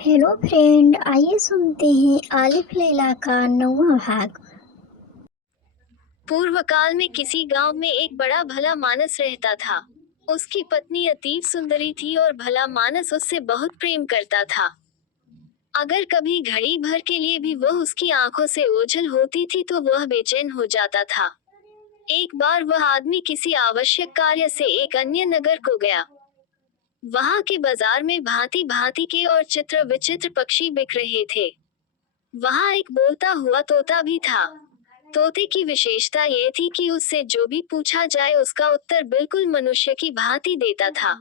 Hello friend, आइए सुनते हैं आलिफ लैला का 9वां भाग। पूर्व काल में किसी गांव में एक बड़ा भला मानस रहता था। उसकी पत्नी अतीब सुंदरी थी और भला मानस उससे बहुत प्रेम करता था। अगर कभी घड़ी भर के लिए भी वह उसकी आंखों से ओझल होती थी तो वह बेचैन हो जाता था। एक बार वह आदमी किसी आवश्यक कार्य से एक अन्य नगर को गया। वहां के बाजार में भांति भांति के और चित्र विचित्र पक्षी बिक रहे थे। वहां एक बोलता हुआ तोता भी था। तोते की विशेषता ये थी कि उससे जो भी पूछा जाए उसका उत्तर बिल्कुल मनुष्य की भांति देता था।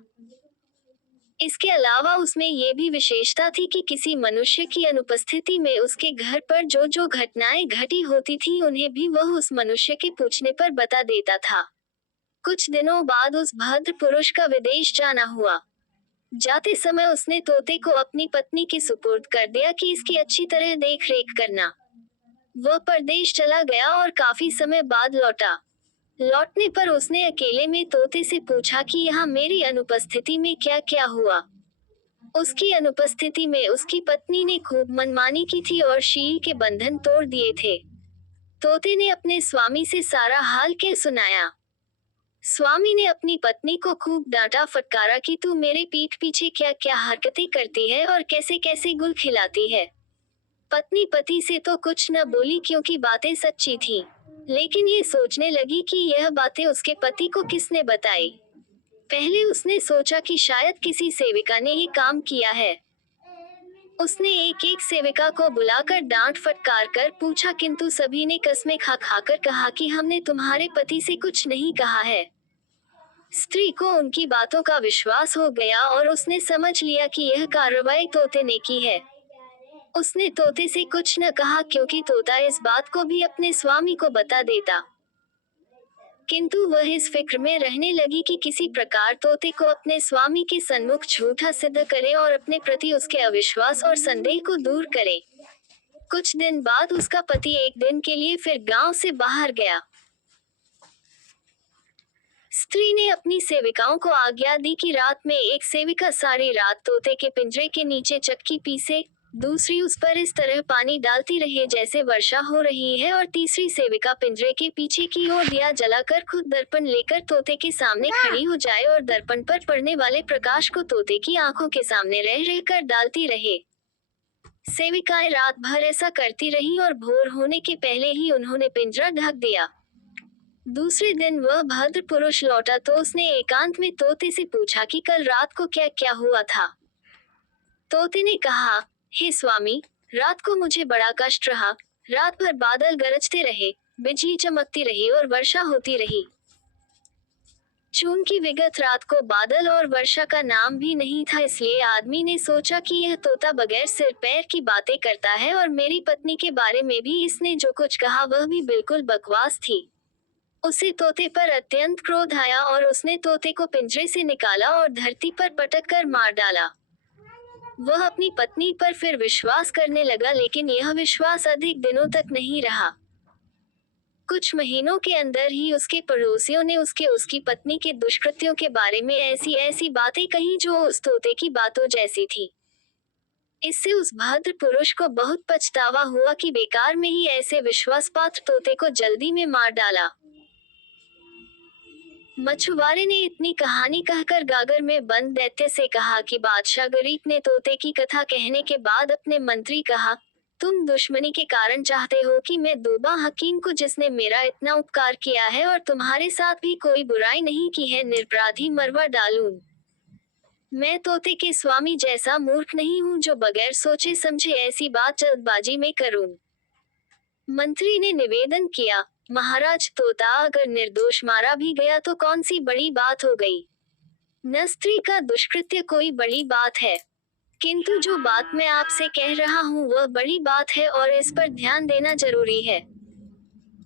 इसके अलावा उसमें ये भी विशेषता थी कि किसी मनुष्य की अनुपस्थिति में उसके घर पर जो जो घटनाएं घटी होती थी उन्हें भी वह उस मनुष्य के पूछने पर बता देता था। कुछ दिनों बाद उस भद्र पुरुष का विदेश जाना हुआ। जाते समय उसने तोते को अपनी पत्नी के सुपुर्द कर दिया कि इसकी अच्छी तरह देख रेख करना। वह परदेश चला गया और काफी समय बाद लौटा। लौटने पर उसने अकेले में तोते से पूछा कि यहाँ मेरी अनुपस्थिति में क्या क्या हुआ। उसकी अनुपस्थिति में उसकी पत्नी ने खूब मनमानी की थी और शील के बंधन तोड़ दिए थे। तोते ने अपने स्वामी से सारा हाल कह सुनाया। स्वामी ने अपनी पत्नी को खूब डांटा फटकारा कि तू मेरे पीठ पीछे क्या क्या हरकतें करती है और कैसे कैसे गुल खिलाती है। पत्नी पति से तो कुछ न बोली क्योंकि बातें सच्ची थीं, लेकिन ये सोचने लगी कि यह बातें उसके पति को किसने बताई। पहले उसने सोचा कि शायद किसी सेविका ने ये काम किया है। उसने एक एक सेविका को बुलाकर डांट फटकार कर पूछा, किंतु सभी ने कसमें खा खाकर कहा कि हमने तुम्हारे पति से कुछ नहीं कहा है। स्त्री को उनकी बातों का विश्वास हो गया और उसने समझ लिया कि यह कार्रवाई तोते ने की है। उसने तोते से कुछ न कहा क्योंकि तोता इस बात को भी अपने स्वामी को बता देता। किंतु वह इस फिक्र में रहने लगी कि किसी प्रकार तोते को अपने स्वामी के सन्मुख झूठा सिद्ध करे और अपने प्रति उसके अविश्वास और संदेह को दूर करे। कुछ दिन बाद उसका पति एक दिन के लिए फिर गांव से बाहर गया। स्त्री ने अपनी सेविकाओं को आज्ञा दी कि रात में एक सेविका सारी रात तोते के पिंजरे के नीचे चक्की पीसे, दूसरी उस पर इस तरह पानी डालती रहे जैसे वर्षा हो रही है, और तीसरी सेविका पिंजरे के पीछे की ओर दिया जलाकर खुद दर्पण लेकर तोते के सामने खड़ी हो जाए और दर्पण पर पड़ने वाले प्रकाश को तोते की आंखों के सामने रह रहकर डालती रहे। सेविकाएं रात भर ऐसा करती रहीं और भोर होने के पहले ही उन्होंने पिंजरा ढक दिया। दूसरे दिन वह भद्र पुरुष लौटा तो उसने एकांत में तोते से पूछा कि कल रात को क्या क्या हुआ था। तोते ने कहा, हे स्वामी, रात को मुझे बड़ा कष्ट रहा। रात भर बादल गरजते रहे, बिजली चमकती रही और वर्षा होती रही। चूंकि विगत रात को बादल और वर्षा का नाम भी नहीं था, इसलिए आदमी ने सोचा कि यह तोता बगैर सिर पैर की बातें करता है, और मेरी पत्नी के बारे में भी इसने जो कुछ कहा वह भी बिल्कुल बकवास थी। उसे तोते पर अत्यंत क्रोध आया और उसने तोते को पिंजरे से निकाला और धरती पर पटक कर मार डाला। वह अपनी पत्नी पर फिर विश्वास करने लगा, लेकिन यह विश्वास अधिक दिनों तक नहीं रहा। कुछ महीनों के अंदर ही उसके पड़ोसियों ने उसकी पत्नी के दुष्कृत्यों के बारे में ऐसी ऐसी बातें कही जो उस तोते की बातों जैसी थी। इससे उस भद्र पुरुष को बहुत पछतावा हुआ कि बेकार में ही ऐसे विश्वासपात्र तोते को जल्दी में मार डाला। मछुआरे ने इतनी कहानी कहकर गागर में बंद दैत्य से कहा कि बादशाह गरीब ने तोते की कथा कहने के बाद अपने मंत्री कहा, तुम दुश्मनी के कारण चाहते हो कि मैं दूबा हकीम को, जिसने मेरा इतना उपकार किया है और तुम्हारे साथ भी कोई बुराई नहीं की है, निरपराधी मरवा डालूं। मैं तोते के स्वामी जैसा मूर्ख नहीं हूँ जो बगैर सोचे समझे ऐसी बात जल्दबाजी में करूं। मंत्री ने निवेदन किया, महाराज, तोता अगर निर्दोष मारा भी गया तो कौन सी बड़ी बात हो गई। न स्त्री का दुष्कृत्य कोई बड़ी बात है, किंतु जो बात मैं आपसे कह रहा हूँ वह बड़ी बात है और इस पर ध्यान देना जरूरी है।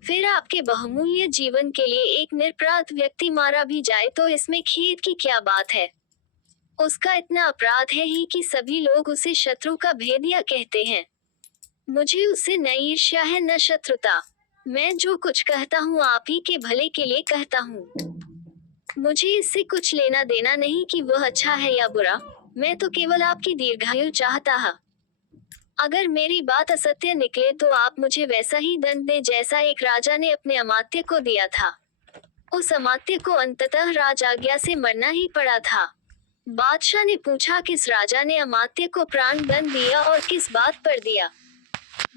फिर आपके बहुमूल्य जीवन के लिए एक निरपराध व्यक्ति मारा भी जाए तो इसमें खेद की क्या बात है। उसका इतना अपराध है ही कि सभी लोग उसे शत्रु का भेदिया कहते हैं। मुझे उससे न ईर्ष्या है न शत्रुता। मैं जो कुछ कहता हूँ आप ही के भले के लिए कहता हूँ। मुझे इससे कुछ लेना देना नहीं कि वह अच्छा है या बुरा, मैं तो केवल आपकी दीर्घायु चाहता हा। अगर मेरी बात असत्य निकले तो आप मुझे वैसा ही दंड दें जैसा एक राजा ने अपने अमात्य को दिया था। उस अमात्य को अंततः राज आज्ञा से मरना ही पड़ा था। बादशाह ने पूछा, किस राजा ने अमात्य को प्राण दंड दिया और किस बात पर दिया?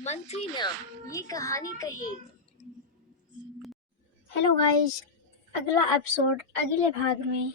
मंत्री ने ये कहानी कही। हेलो गाइस, अगला एपिसोड अगले भाग में।